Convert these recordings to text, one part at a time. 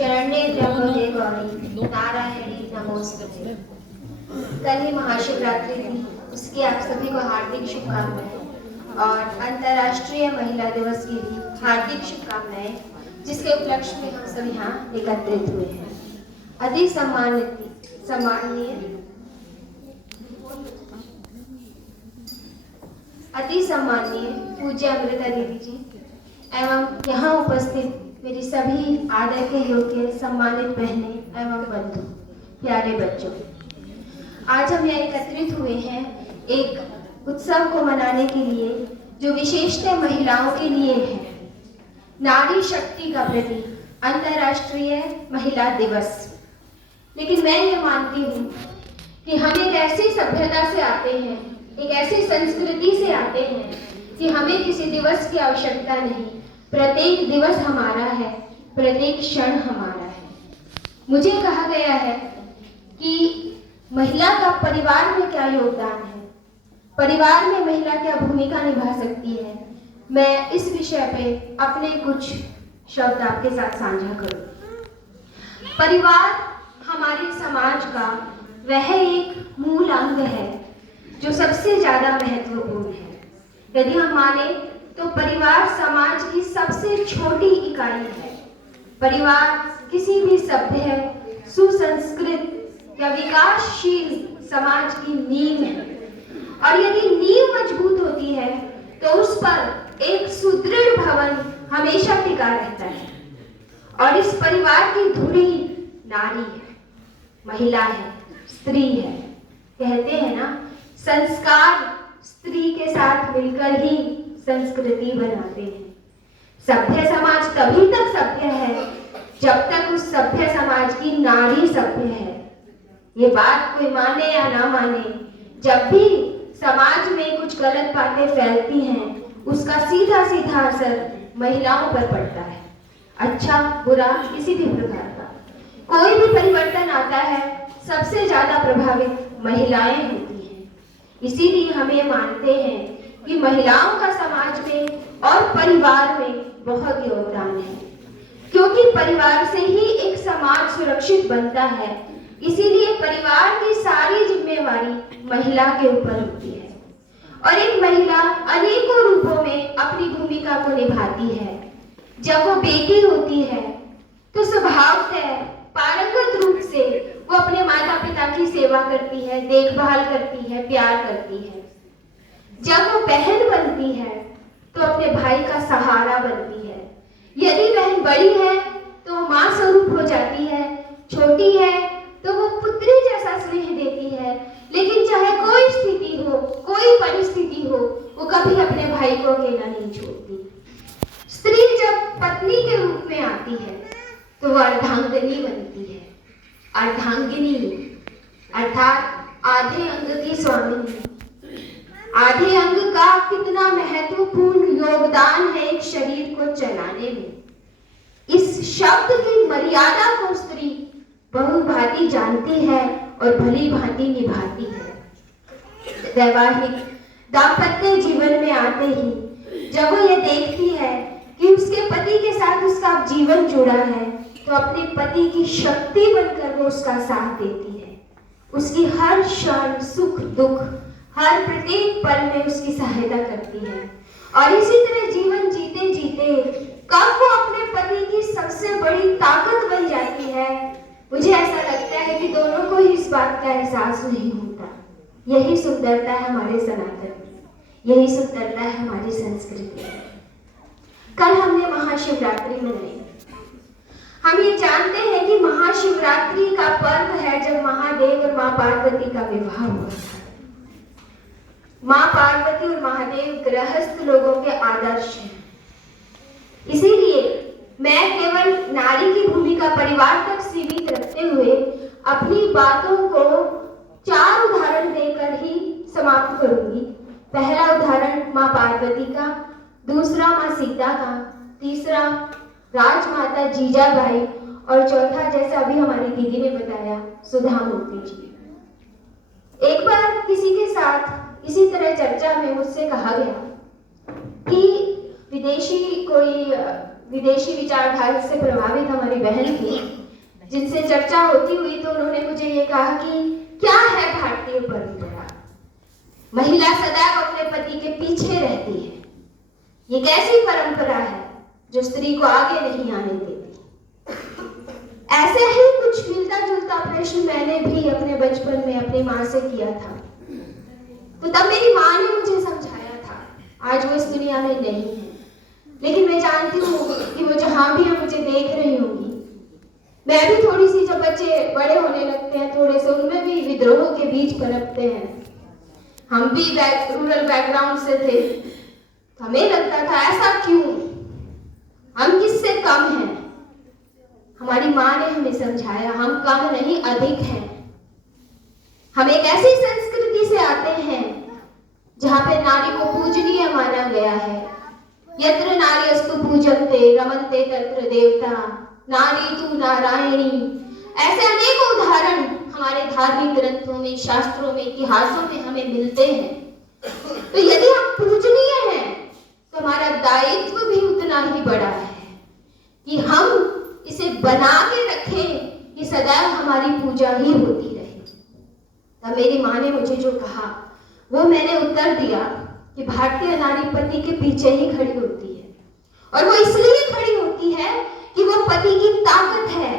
शरण्ये त्र्यंबके गौरी नारायणी नमोस्तुते। कल ही महाशिवरात्रि थी, उसकी आप सभी को हार्दिक शुभकामनाएं और अंतर्राष्ट्रीय महिला दिवस की भी हार्दिक शुभकामनाएं, जिसके उपलक्ष्य में हम सब यहाँ एकत्रित हुए हैं। अति सम्माननीय पूज्य अमृता दीदी जी एवं यहाँ उपस्थित मेरी सभी आदर के योग्य सम्मानित बहनें एवं बंधु, प्यारे बच्चों, आज हम यहाँ एकत्रित हुए हैं एक उत्सव को मनाने के लिए जो विशेषतः महिलाओं के लिए है। नारी शक्ति का प्रतीक अंतर्राष्ट्रीय महिला दिवस। लेकिन मैं ये मानती हूँ कि हम एक ऐसी सभ्यता से आते हैं, एक ऐसी संस्कृति से आते हैं कि हमें किसी दिवस की आवश्यकता नहीं। प्रत्येक दिवस हमारा है, प्रत्येक क्षण हमारा है। मुझे कहा गया है कि महिला का परिवार में क्या योगदान है, परिवार में महिला क्या भूमिका निभा सकती है। मैं इस विषय पे अपने कुछ शब्द आपके साथ साझा करूं। परिवार हमारे समाज का वह एक मूल अंग है जो सबसे ज्यादा महत्वपूर्ण है। यदि हम माने तो परिवार समाज की सबसे छोटी इकाई है। परिवार किसी भी सभ्य, सुसंस्कृत या विकासशील समाज की नींव है, और यदि नींव मजबूत होती है तो उस पर एक सुदृढ़ भवन हमेशा टिका रहता है। और इस परिवार की धुरी नारी है, महिला है, स्त्री है। कहते हैं ना, संस्कार स्त्री के साथ मिलकर ही संस्कृति बनाते हैं। सभ्य समाज तभी तक सभ्य है जब तक उस सभ्य समाज की नारी सभ्य है। ये बात कोई माने या ना माने, जब भी समाज में कुछ गलत बातें फैलती हैं, उसका सीधा सीधा असर महिलाओं पर पड़ता है। अच्छा बुरा किसी भी प्रकार का कोई भी परिवर्तन आता है, सबसे ज्यादा प्रभावित महिलाएं होती हैं। इसीलिए हम ये मानते हैं कि महिलाओं का समाज में और परिवार में बहुत योगदान है, क्योंकि परिवार से ही एक समाज सुरक्षित बनता है। इसीलिए परिवार की सारी जिम्मेवारी महिला के ऊपर होती है और एक महिला अनेकों रूपों में अपनी भूमिका को निभाती है। जब वो बेटी होती है तो स्वभावतः पारंगत रूप से वो अपने माता पिता की सेवा करती है, देखभाल करती है, प्यार करती है। जब वो बहन बनती है तो अपने भाई का सहारा बनती है। यदि बहन बड़ी है तो माँ स्वरूप हो जाती है, छोटी है तो वो पुत्री जैसा स्नेह देती है। लेकिन चाहे कोई स्थिति हो, कोई परिस्थिति हो, वो कभी अपने भाई को अकेला नहीं छोड़ती। स्त्री जब पत्नी के रूप में आती है तो वो अर्धांगिनी बनती है। अर्धांगिनी अर्थात आधे अंग की स्वामिनी। आधे अंग का कितना महत्वपूर्ण योगदान है एक शरीर को चलाने में। इस शब्द की मर्यादा को स्त्री बहुभांति जानती है और भली भांति निभाती है। वैवाहिक दाम्पत्य जीवन में आते ही जब वो ये देखती है कि उसके पति के साथ उसका जीवन जुड़ा है, तो अपने पति की शक्ति बनकर वो उसका साथ देती है। उसकी हर क्षण सुख दुख, हर प्रत्येक पल में उसकी सहायता करती है। और इसी तरह जीवन जीते जीते कब वो अपने पति की सबसे बड़ी ताकत बन जाती है, मुझे ऐसा लगता है कि दोनों को ही इस बात का एहसास नहीं होता। यही सुंदरता है हमारे सनातन में, यही सुंदरता है हमारी संस्कृति में। कल हमने महाशिवरात्रि मनाई। हम ये जानते हैं कि महाशिवरात्रि का पर्व है जब महादेव और माँ पार्वती का विवाह हुआ था। माँ पार्वती और महादेव गृहस्थ लोगों के आदर्श हैं। इसीलिए मैं केवल नारी की भूमिका परिवार तक सीमित रखते हुए अपनी बातों को 4 उदाहरण देकर ही समाप्त करूंगी। पहला उदाहरण माँ पार्वती का, दूसरा माँ सीता का, तीसरा राजमाता जीजाबाई और चौथा, जैसा अभी हमारी दीदी ने बताया, सुधामूर्ति जी। एक बार किसी के साथ इसी तरह चर्चा में मुझसे कहा गया कि विदेशी कोई विदेशी विचारधारा से प्रभावित हमारी बहन थी, जिनसे चर्चा होती हुई तो उन्होंने मुझे ये कहा कि क्या है भारतीय परंपरा। महिला सदैव अपने पति के पीछे रहती है, ये कैसी परंपरा है जो स्त्री को आगे नहीं आने देती। ऐसे ही कुछ मिलता जुलता प्रश्न मैंने भी अपने बचपन में अपनी माँ से किया था, तो तब मेरी माँ ने मुझे समझाया था। आज वो इस दुनिया में नहीं है, लेकिन मैं जानती हूँ कि वो जहाँ भी है मुझे देख रही होगी। मैं भी थोड़ी सी, जब बच्चे बड़े होने लगते हैं थोड़े से, उनमें भी विद्रोह के बीज पनपते हैं। हम भी रूरल बैकग्राउंड से थे, हमें लगता था ऐसा क्यों, हम किससे कम हैं। हमारी माँ ने हमें समझाया हम कम नहीं अधिक हैं। हम एक ऐसी संस्कृति से आते हैं जहाँ पे नारी को पूजनीय माना गया है। यत्र नार्यस्तु पूजन्ते रमन्ते तत्र देवता, नारी तू नारायणी। ऐसे अनेकों उदाहरण हमारे धार्मिक ग्रंथों में, शास्त्रों में, इतिहासों में हमें मिलते हैं। तो यदि हम पूजनीय हैं तो हमारा दायित्व भी उतना ही बड़ा है कि हम इसे बना के रखें कि सदैव हमारी पूजा ही होती रहे। तब मेरी माँ ने मुझे जो कहा वो मैंने उत्तर दिया कि भारतीय नारी पति के पीछे ही खड़ी होती है, और वो इसलिए खड़ी होती है कि वो पति की ताकत है,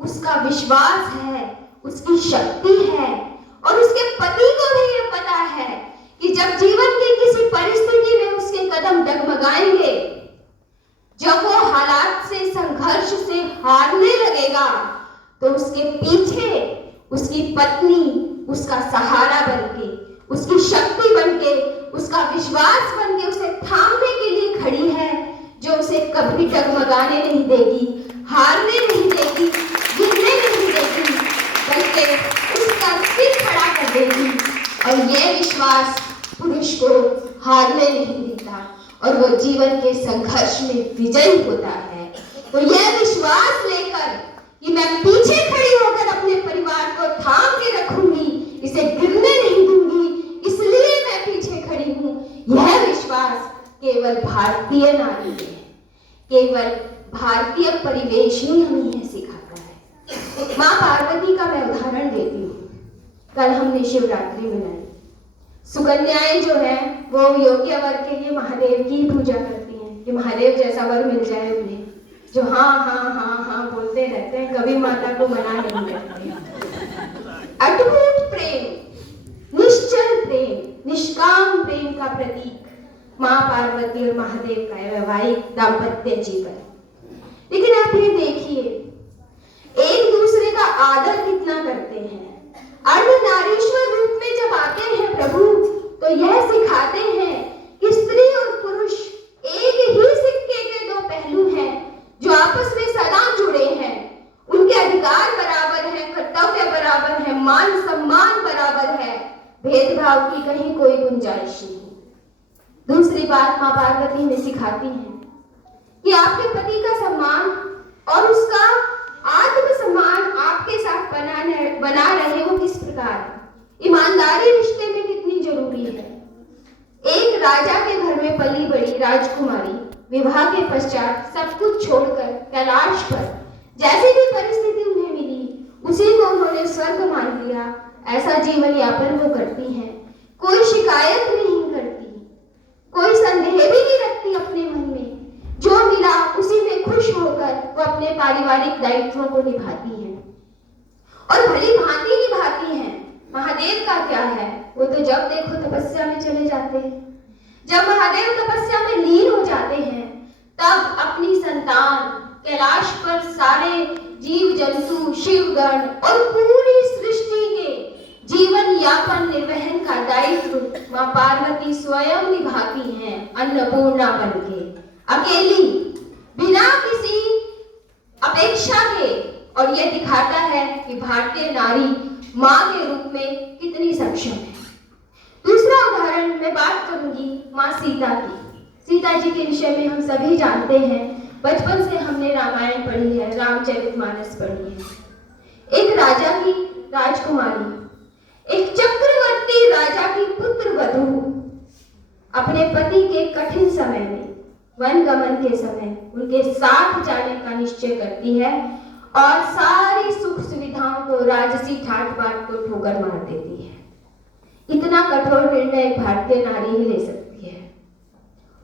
उसका विश्वास है, उसकी शक्ति है, और उसके पति को भी ये पता है कि जब जीवन की किसी परिस्थिति में उसके कदम डगमगाएंगे, जब वो हालात से, संघर्ष से हारने लगेगा, तो उसके पीछे उसकी पत्नी उसका सहारा बनके, उसकी शक्ति बनके, उसका विश्वास बनके उसे थामने के लिए खड़ी है, जो उसे कभी डगमगाने नहीं देगी, हारने नहीं देगी, गिरने नहीं देगी, बल्कि उसका सिर खड़ा कर देगी। और यह विश्वास पुरुष को हारने नहीं देता और वो जीवन के संघर्ष में विजयी होता है। तो यह विश्वास लेकर कि मैं पीछे खड़ी होकर अपने परिवार को थाम के रखूंगी, इसे गिरने नहीं दूंगी, इसलिए मैं पीछे खड़ी हूँ, यह विश्वास केवल भारतीय नारी है, केवल भारतीय परिवेश ही हमें यह सिखाता है। माँ पार्वती का मैं उदाहरण देती हूँ। कल हमने शिवरात्रि मनाई। सुकन्याएं जो है वो योग्य वर के लिए महादेव की पूजा करती हैं कि महादेव जैसा वर मिल जाए उन्हें, जो हाँ हाँ हाँ हाँ बोलते रहते हैं, कभी माता को मना नहीं करते। अटूट प्रेम, निश्चल प्रेम, निष्काम प्रेम का प्रतीक माँ पार्वती और महादेव का वैवाहिक दाम्पत्य जीवन। लेकिन आप ये देखिए, एक दूसरे का आदर कितना करते हैं। अर्धनारीश्वर रूप में जब आते हैं प्रभु, तो यह सिखाते हैं कि स्त्री और पुरुष एक ही सिक्के के दो पहलू हैं, जो आपस में सदा जुड़े हैं। उनके अधिकार बराबर हैं, कर्तव्य बराबर है, मान सम्मान बराबर है, भेदभाव की कहीं कोई गुंजाइश नहीं। दूसरी बात माँ पार्वती में सिखाती हैं कि आपके पति का सम्मान और उसका आत्मसम्मान आपके साथ बना रहे, वो किस प्रकार। ईमानदारी रिश्ते में कितनी जरूरी है। एक राजा के घर में पली बड़ी राजकुमारी विवाह के पश्चात सब कुछ छोड़कर कैलाश पर जैसी भी परिस्थिति उन्हें मिली, उसी को उन्होंने स्वर्ग मान लिया। ऐसा जीवन यापन वो करती हैं, कोई शिकायत नहीं करती, कोई संदेह भी नहीं रखती अपने मन में, जो मिला उसी में खुश होकर वो अपने पारिवारिक दायित्वों को निभाती हैं और भली भांति निभाती हैं। महादेव का क्या है, वो तो जब देखो तपस्या में चले जाते हैं। जब महादेव तपस्या में लीन हो जाते हैं, तब अपनी संतान, कैलाश पर सारे जीव जंतु, शिवगण और पूरी सृष्टि के जीवन यापन निर्वहन का दायित्व माँ पार्वती स्वयं निभाती हैं, अन्नपूर्णा बनके, अकेली, बिना किसी अपेक्षा के। और यह दिखाता है कि भारतीय नारी माँ के रूप में कितनी सक्षम है। दूसरा उदाहरण मैं बात करूंगी माँ सीता की। सीता जी के विषय में हम सभी जानते हैं, बचपन से हमने रामायण पढ़ी है, रामचरितमानस पढ़ी है। एक राजा की राजकुमारी, एक चक्रवर्ती राजा की पुत्र वधू अपने पति के कठिन समय में वन गमन के समय उनके साथ जाने का निश्चय करती है और सारी सुख सुविधाओं को, राजसी ठाट बाट को ठोकर मार देती है। इतना कठोर निर्णय एक भारतीय नारी ही ले सकती है।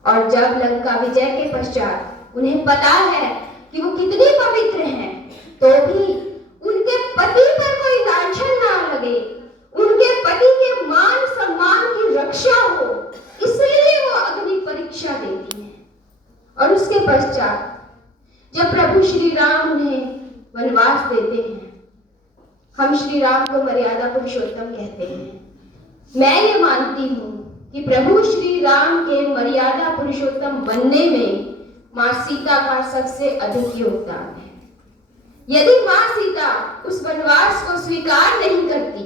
और जब लंका विजय के पश्चात उन्हें पता है कि वो कितनी पवित्र हैं, तो भी उनके पति पर कोई लांछन ना लगे, उनके पति के मान सम्मान की रक्षा हो, इसलिए वो अग्नि परीक्षा देती है। और उसके पश्चात जब प्रभु श्री राम उन्हें वनवास देते हैं, हम श्री राम को मर्यादा पुरुषोत्तम कहते हैं। मैं ये मानती हूँ कि प्रभु श्री राम के मर्यादा पुरुषोत्तम बनने में माँ सीता का सबसे अधिक योगदान है। यदि माँ सीता उस वनवास को स्वीकार नहीं करती,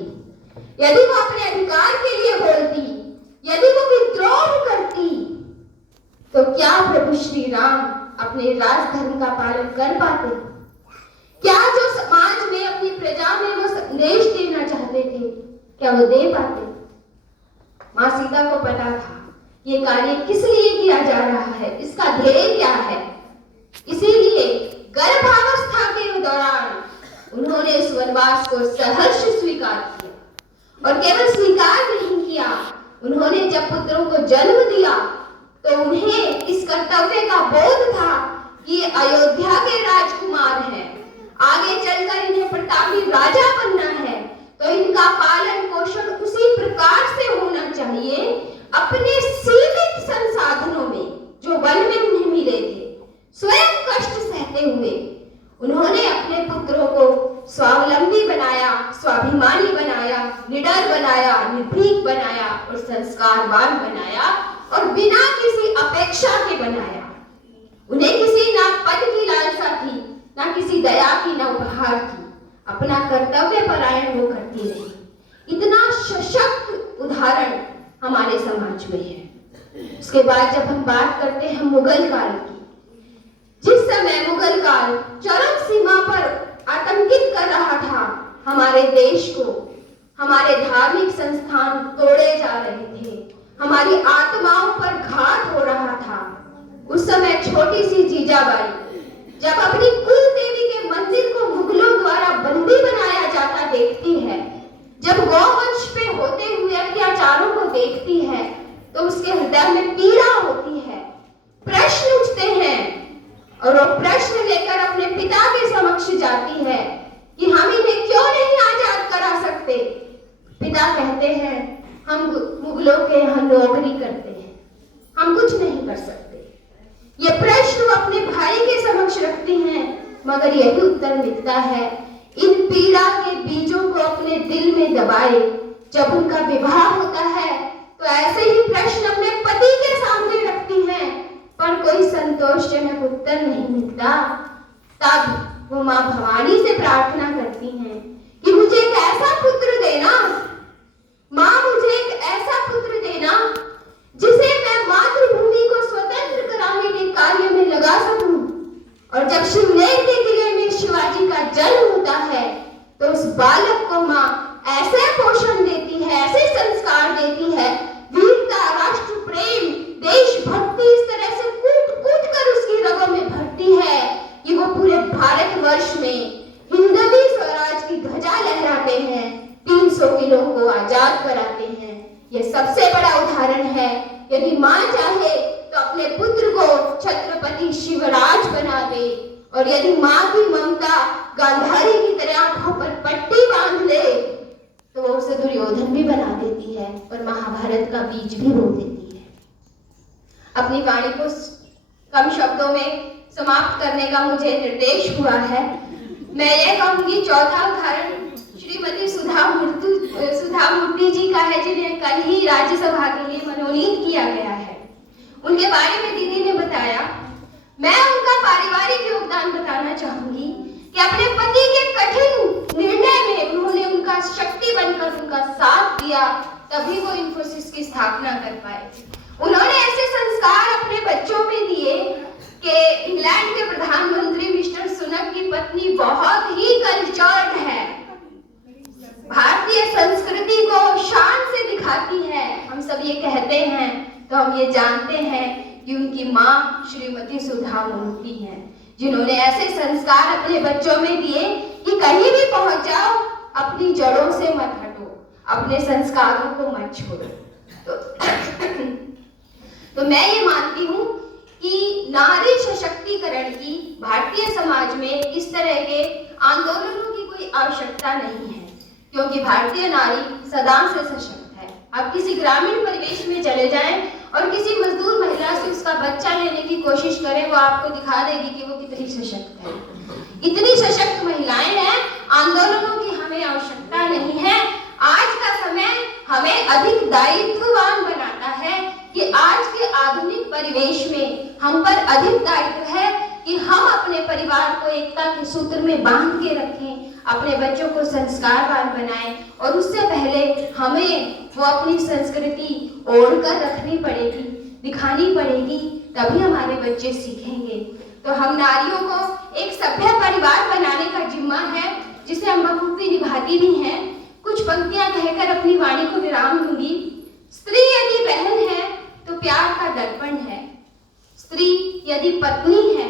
यदि वो अपने अधिकार के लिए बोलती, यदि वो विद्रोह करती, तो क्या प्रभु श्री राम अपने राजधर्म का पालन कर पाते? क्या जो समाज में अपनी प्रजा में वो संदेश देना चाहते थे, क्या वो दे पाते? माँ सीता को पता था ये कार्य किस लिए किया जा रहा है, इसका ध्येय क्या है। इसीलिए गर्भावस्था के दौरान उन्होंने इस वनवास को सहर्ष स्वीकार किया। और केवल स्वीकार नहीं किया, उन्होंने जब पुत्रों को जन्म दिया तो उन्हें इस कर्तव्य का बोध था कि अयोध्या के राजकुमार हैं, आगे चलकर इन्हें प्रतापी राजा बनना है, तो इनका पालन पोषण उसी प्रकार से होना चाहिए, अपने सीमित संसाधनों में जो वन में उन्हें मिले थे, स्वयं कष्ट सहते हुए उन्होंने अपने पुत्रों को स्वावलंबी बनाया, स्वाभिमानी बनाया, निडर बनाया, निर्भीक बनाया और संस्कारवान बनाया और बिना किसी अपेक्षा के बनाया। उन्हें किसी ना पद की लालसा थी, ना किसी दया की, ना उपहार की। अपना कर्तव्य परायण वो करती रही। इतना सशक्त उदाहरण हमारे समाज में है। उसके बाद जब हम बात करते हैं मुगल काल की, जिस समय मुगल काल चरम सीमा पर आतंकित कर रहा था हमारे देश को, हमारे धार्मिक संस्थान तोड़े जा रहे थे, हमारी आत्माओं पर घात हो रहा था, उस समय छोटी सी जीजाबाई जब अपनी कुल देवी के मंदिर को मुगलों द्वारा बंदी बनाया जाता देखती है, जब गौवंश पे होते हुए अत्याचारों को देखती है, तो उसके हृदय में पीड़ा होती है, प्रश्न उठते हैं और वो प्रश्न लेकर अपने पिता के समक्ष जाती है कि हम इन्हें क्यों नहीं आजाद करा सकते। पिता कहते हैं हम मुगलों के यहाँ नौकरी करते हैं, हम कुछ नहीं कर सकते। ये प्रश्न वो अपने भाई के समक्ष रखती हैं, मगर यही उत्तर मिलता है, इन पीड़ा के बीजों को अपने दिल में दबाए। जब उनका विवाह होता है तो ऐसे ही प्रश्न अपने पति के सामने रखती हैं, पर कोई संतोषजनक उत्तर नहीं मिलता। तब वो माँ भवानी से प्रार्थना करती हैं कि मुझे एक ऐसा पुत्र देना, माँ मुझे एक ऐसा पुत्र देना जिसे मैं मातृभूमि को स्वतंत्र कराने के कार्य में लगा सकूं। और जब शिवनेर के किले में शिवाजी का जन्म होता है तो उस बालक को माँ ऐसे पोषण देती है, ऐसे संस्कार देती है, वीरता, राष्ट्र प्रेम, देशभक्ति इस तरह से कूट कूट कर उसकी रगों में भरती है कि वो पूरे भारतवर्ष में हिंदवी स्वराज की ध्वजा लहराते हैं, 300 किलो को आजाद कराते हैं। यह सबसे बड़ा उदाहरण है। यदि माँ चाहे तो अपने पुत्र को छत्रपति शिवराज बना दे, और यदि माँ की ममता गांधारी की तरह आंखों पर पट्टी बांध ले तो वो उसे दुर्योधन भी बना देती है और महाभारत का बीज भी बो देती है। अपनी वाणी को कम शब्दों में समाप्त करने का मुझे निर्देश हुआ है। मैं ये कहूंगी, चौथा उदाहरण श्रीमती सुधा मूर्ति जी का है, जिन्हें कल ही राज्यसभा के लिए मनोनीत किया गया है। उनके बारे में दीदी ने बताया। मैं उनका पारिवारिक योगदान बताना चाहूंगी कि अपने पति के कठिन निर्णय में उन्होंने उनका शक्ति बनकर उनका साथ दिया, तभी वो इन्फोसिस की स्थापना कर पाए। उन्होंने ऐसे संस्कार अपने बच्चों में दिए कि इंग्लैंड के प्रधानमंत्री मिस्टर सुनक की पत्नी बहुत ही कल्चर्ड है, भारतीय संस्कृति को शान से दिखाती है। हम सब ये कहते हैं तो हम ये जानते हैं कि उनकी माँ श्रीमती सुधा मूर्ति हैं, जिन्होंने ऐसे संस्कार अपने बच्चों में दिए कि कहीं भी पहुंच जाओ, अपनी जड़ों से मत हटो, अपने संस्कारों को मत छोड़ो। तो मैं ये मानती हूँ कि नारी सशक्तिकरण की भारतीय समाज में इस तरह के आंदोलनों की कोई आवश्यकता नहीं है, क्योंकि भारतीय नारी सदा से सशक्त है। आप किसी ग्रामीण परिवेश में चले जाएं और किसी मजदूर महिला से उसका बच्चा लेने की कोशिश करें, वो आपको दिखा देगी कि वो कितनी सशक्त है। इतनी सशक्त महिलाएं हैं, आंदोलनों की हमें आवश्यकता नहीं है। आज का समय हमें अधिक दायित्ववान बनाता है कि आज के आधुनिक परिवेश में हम पर अधिक दायित्व है कि हम अपने परिवार को एकता के सूत्र में बांध के रखें, अपने बच्चों को संस्कारवान बनाएं, और उससे पहले हमें वो अपनी संस्कृति ओढ़ कर रखनी पड़ेगी, दिखानी पड़ेगी, तभी हमारे बच्चे सीखेंगे। तो हम नारियों को एक सभ्य परिवार बनाने का जिम्मा है, जिसे हम बखूबी निभाती भी हैं। कुछ पंक्तियां कहकर अपनी वाणी को विराम दूंगी। स्त्री यदि बहन है तो प्यार का दर्पण है, स्त्री यदि पत्नी है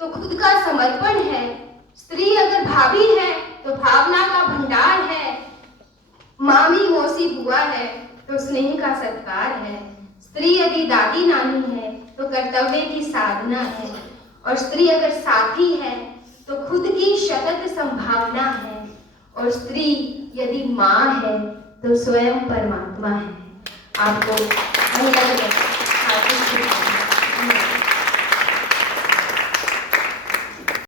तो खुद का समर्पण है, स्त्री अगर भाभी है तो भावना का भंडार है, मामी मौसी बुआ है तो स्नेह का सत्कार है, स्त्री यदि दादी नानी है तो कर्तव्य की साधना है, और स्त्री अगर साथी है तो खुद की शतत संभावना है, और स्त्री यदि माँ है तो स्वयं परमात्मा है। आपको